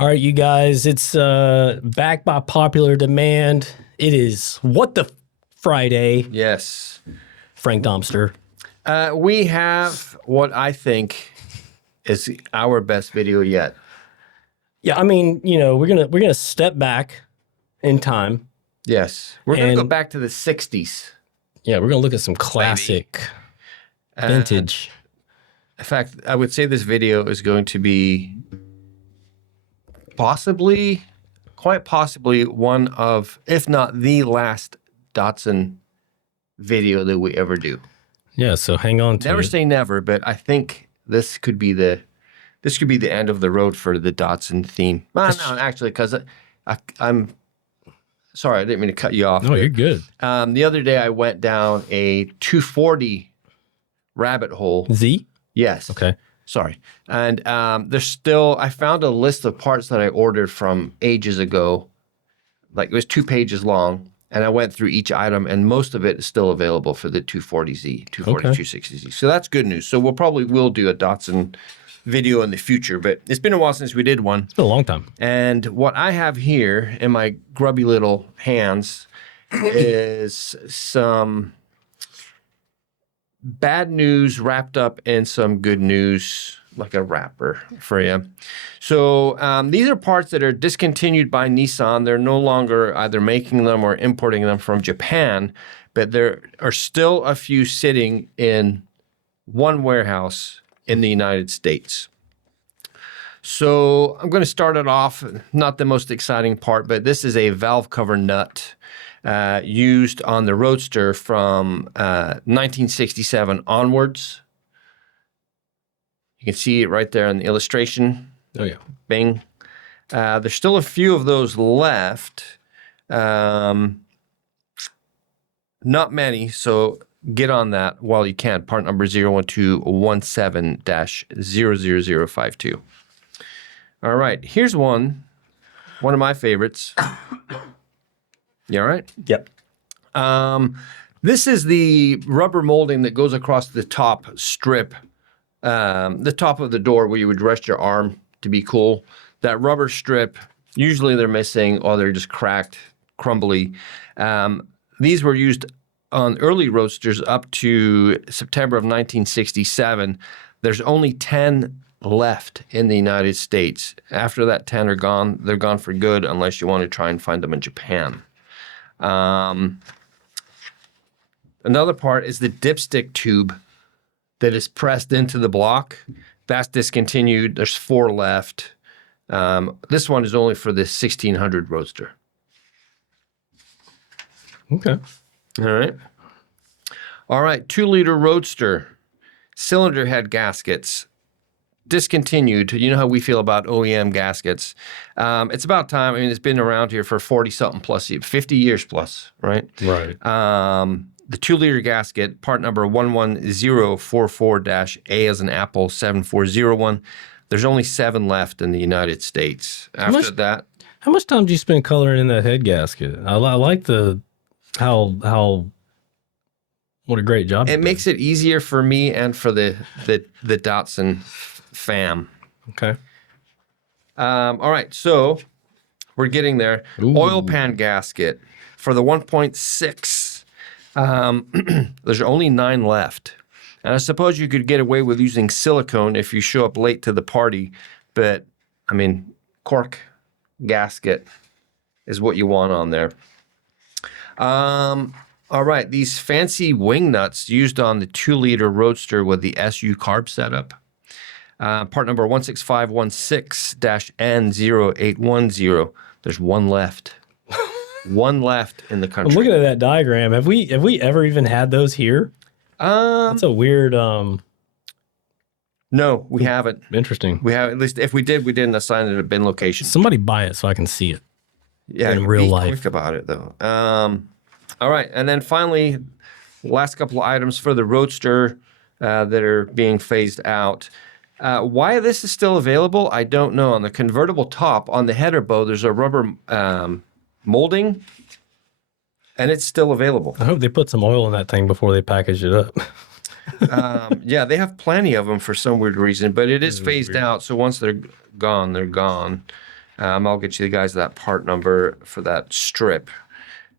All right, you guys, it's back by popular demand. It is What the Friday, Yes. Frank Domster. We have what I think is our best video yet. Yeah, I mean, we're gonna step back in time. Yes. We're going to go And- back to the 60s. Yeah, we're gonna look at some classic vintage. In fact, I would say this video is going to be quite possibly one of, if not the last Datsun video that we ever do. Yeah, so hang on to Never it. say never, but I think this could be the end of the road for the Datsun theme. Well, no, actually, because I'm sorry, I didn't mean to cut you off. No, you're good. The other day I went down a 240 rabbit hole. Z? Yes. Okay. Sorry. And I found a list of parts that I ordered from ages ago. Like it was 2 pages long. And I went through each item, and most of it is still available for the 240Z, 260Z. So that's good news. So we'll do a Datsun video in the future, but it's been a while since we did one. It's been a long time. And what I have here in my grubby little hands is some bad news wrapped up in some good news, like a wrapper for you. So these are parts that are discontinued by Nissan. They're no longer either making them or importing them from Japan, but there are still a few sitting in one warehouse in the United States. So I'm going to start it off, not the most exciting part, but this is a valve cover nut used on the Roadster from 1967 onwards. You can see it right there in the illustration. Oh, yeah. Bing. There's still a few of those left. Not many, so get on that while you can. Part number 01217-00052. All right, here's one of my favorites. You all right? Yep. This is the rubber molding that goes across the top strip, the top of the door where you would rest your arm to be cool. That rubber strip, usually they're missing or they're just cracked, crumbly. These were used on early Roadsters up to September of 1967. There's only 10 left in the United States. After that 10 are gone, they're gone for good unless you want to try and find them in Japan. Another part is the dipstick tube that is pressed into the block. That's discontinued. There's 4 left. This one is only for the 1600 Roadster. Okay. All right, 2-liter Roadster, cylinder head gaskets, discontinued. You know how we feel about OEM gaskets. It's about time. I mean, it's been around here for 40-something plus, 50 years plus, right? Right. The 2-liter gasket, part number 11044-A as in Apple 7401. There's only 7 left in the United States. After that, How much time do you spend coloring in that head gasket? I like how what a great job. it makes it easier for me and for the Datsun fam. Okay. All right, so we're getting there. Ooh. Oil pan gasket for the 1.6. There's only 9 left. And I suppose you could get away with using silicone if you show up late to the party, but I mean, cork gasket is what you want on there. All right, these fancy wing nuts used on the 2-liter Roadster with the SU carb setup. Part number 16516-N0810. There's 1 left. 1 left in the I'm country. looking at that diagram. Have we ever even had those here? That's a weird. No, we haven't. Interesting. We have, at least if we did, we didn't assign it a bin location. Somebody buy it so I can see it. Yeah, in real be life. quick about it though. All right, and then finally, last couple of items for the Roadster that are being phased out. Why this is still available, I don't know. On the convertible top, on the header bow, there's a rubber molding, and it's still available. I hope they put some oil in that thing before they package it up. Yeah, they have plenty of them for some weird reason, but it is phased out. So once they're gone, they're gone. I'll get you the guys that part number for that strip.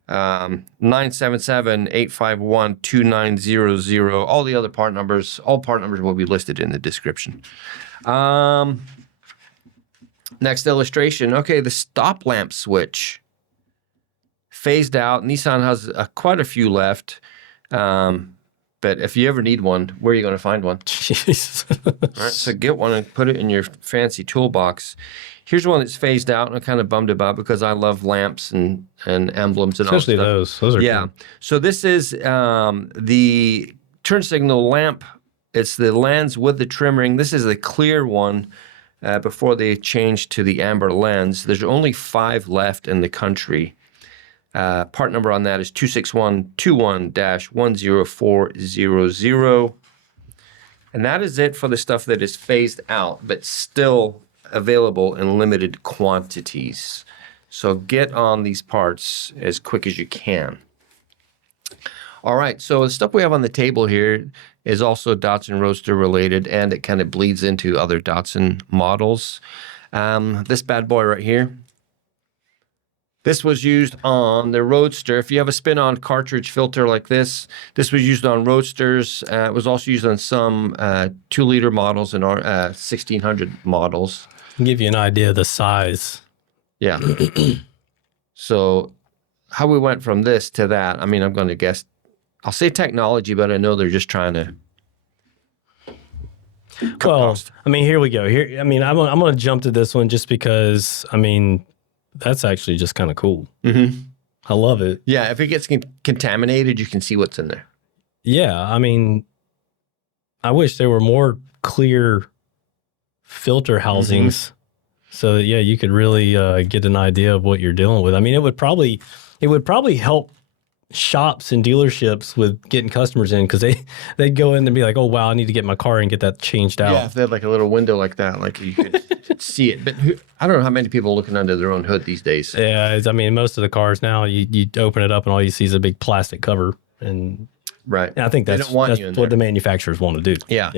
977-851-2900. All the other part numbers, all part numbers will be listed in the description. Next illustration. Okay, the stop lamp switch. Phased out. Nissan has quite a few left. But if you ever need one, where are you going to find one? Jeez. All right, so get one and put it in your fancy toolbox. Here's one that's phased out, and I'm kind of bummed about because I love lamps and emblems and Especially all that stuff. those are Yeah. cool. So this is the turn signal lamp. It's the lens with the trim ring. This is the clear one before they changed to the amber lens. There's only 5 left in the country. Part number on that is 26121-10400. And that is it for the stuff that is phased out, but still available in limited quantities. So get on these parts as quick as you can. All right, so the stuff we have on the table here is also Datsun Roadster related, and it kind of bleeds into other Datsun models. This bad boy right here. This was used on the Roadster. If you have a spin-on cartridge filter like this was used on Roadsters. It was also used on some 2-liter models and 1600 models. Give you an idea of the size. Yeah. So how we went from this to that, I mean, I'm going to guess, I'll say technology, but I know they're just trying to cut cost. I mean, here we go. Here, I mean, I'm going to jump to this one just because, I mean, that's actually just kind of cool. Mm-hmm. I love it. Yeah, if it gets contaminated, you can see what's in there. Yeah, I mean, I wish there were more clear filter housings so that, yeah, you could really get an idea of what you're dealing with. I mean, it would probably help shops and dealerships with getting customers in because they'd go in and be like, oh, wow, I need to get my car and get that changed out. Yeah, if they had like a little window like that, like you could see it. But I don't know how many people are looking under their own hood these days. Yeah, I mean, most of the cars now, you open it up and all you see is a big plastic cover. And right. I think that's what the manufacturers want to do. Yeah.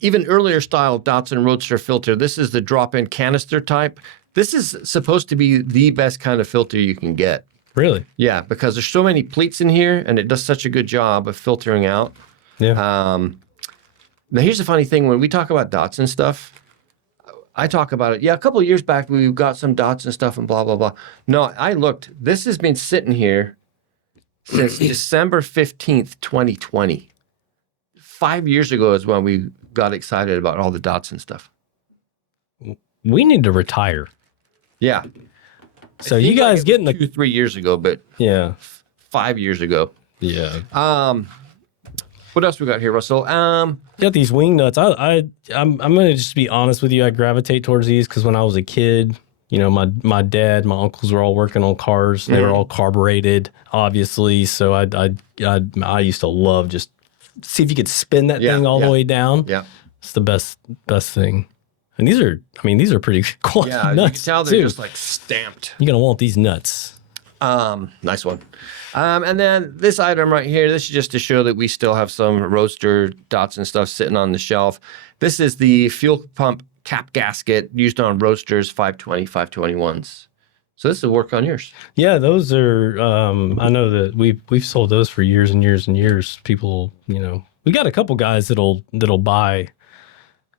Even earlier style Datsun Roadster filter, this is the drop-in canister type. This is supposed to be the best kind of filter you can get. Really? Yeah, because there's so many pleats in here, and it does such a good job of filtering out. Yeah. Now, here's the funny thing. When we talk about Datsun stuff, I talk about it. Yeah, a couple of years back, we got some Datsun stuff and blah, blah, blah. No, I looked. This has been sitting here since December 15th, 2020. 5 years ago is when we got excited about all the Datsun stuff. We need to retire. Yeah. So you guys getting the 2-3 years ago, but 5 years ago. Yeah. What else we got here, Russell? Got these wing nuts. I'm gonna just be honest with you. I gravitate towards these because when I was a kid, you know, my dad, my uncles were all working on cars. They were all carbureted, obviously. So I used to love just see if you could spin that thing all the way down. Yeah, it's the best thing. And these are pretty quality nuts. You can tell they're just like stamped. You're gonna want these nuts. Nice one. And then this item right here, this is just to show that we still have some Roadster Datsun stuff sitting on the shelf. This is the fuel pump cap gasket used on Roadsters 520, 521s. So this will work on yours. Yeah, those are, I know that we've sold those for years and years and years. People, you know, we got a couple guys that'll buy,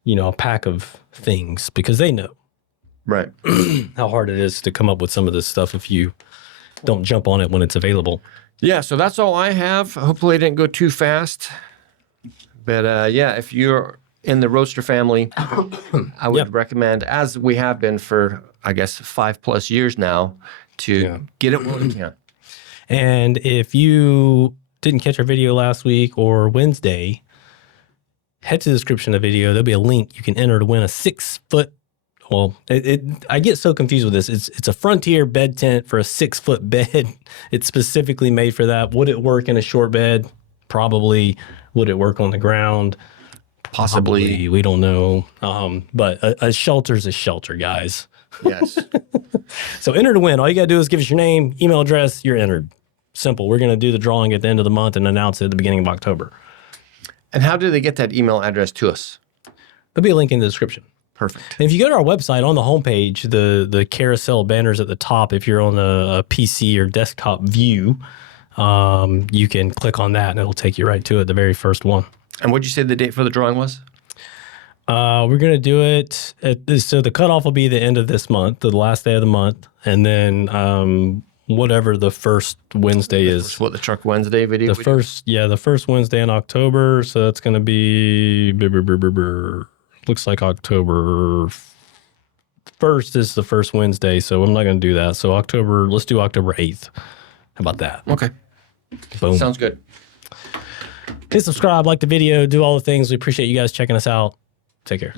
you know, a pack of things because they know right how hard it is to come up with some of this stuff if you don't jump on it when it's available. Yeah, so that's all I have. Hopefully I didn't go too fast. But yeah, if you're in the Roadster family, I would recommend, as we have been for, I guess, 5+ years now, to get it when you can. And if you didn't catch our video last week or Wednesday, head to the description of the video. There'll be a link. You can enter to win a 6-foot. Well, I get so confused with this. It's a Frontier bed tent for a 6-foot bed. It's specifically made for that. Would it work in a short bed? Probably. Would it work on the ground? Possibly. We don't know. But a shelter's a shelter, guys. Yes. So enter to win. All you got to do is give us your name, email address, you're entered. Simple. We're going to do the drawing at the end of the month and announce it at the beginning of October. And how do they get that email address to us? There'll be a link in the description. Perfect. And if you go to our website, on the homepage, the carousel banners at the top, if you're on a PC or desktop view, you can click on that and it'll take you right to it, the very first one. And what'd you say the date for the drawing was? We're going to do it so the cutoff will be the end of this month, the last day of the month, and then whatever the first Wednesday is. What, the Truck Wednesday video? The first Wednesday in October. So that's going to be looks like October 1st is the first Wednesday, so I'm not going to do that. So let's do October 8th. How about that? Okay. Boom. Sounds good. Hit subscribe, like the video, do all the things. We appreciate you guys checking us out. Take care.